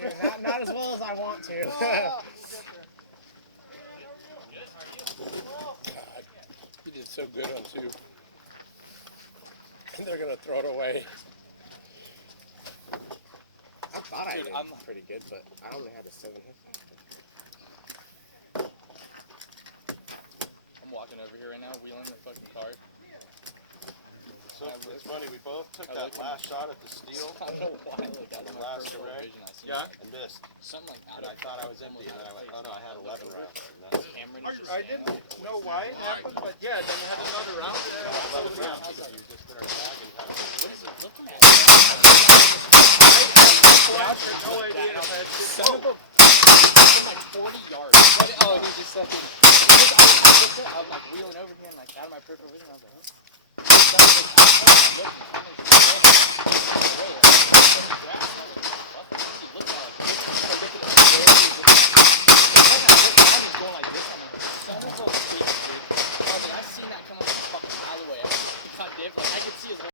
trying to. Not as well as I want to. God, he did so good on 2. And they're gonna throw it away. I thought I did pretty good, but I only had a 7 hit factor. I'm walking over here right now, wheeling the fucking cart. So it's funny, we both took that last shot at the steel. I don't know why I looked out of my last peripheral array. vision. I see And missed. something like And I thought I was empty, and then I went, oh no, I had 11 rounds. Cameron is just I didn't know why it happened, but yeah, then you had another round. 11 rounds. You just put it in a bag and kind of. What is it looking at? I had no idea if I had shit. From like 40 yards. Oh, and he just fucking. I'm like wheeling over here and like out of my peripheral vision. I was like, huh?